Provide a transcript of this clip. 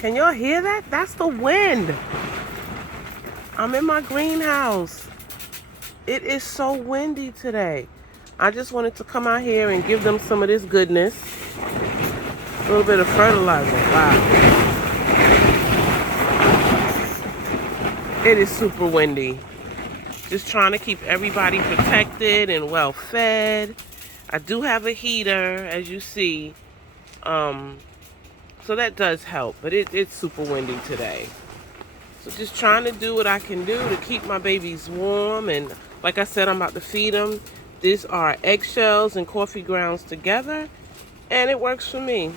Can y'all hear that? That's the wind. I'm in my greenhouse. It is so windy today. I just wanted to come out here and give them some of this goodness. A little bit of fertilizer. Wow. It is super windy. Just trying to keep everybody protected and well fed. I do have a heater, as you see. So that does help, but it's super windy today. So just trying to do what I can do to keep my babies warm. And like I said, I'm about to feed them. These are eggshells and coffee grounds together, and it works for me.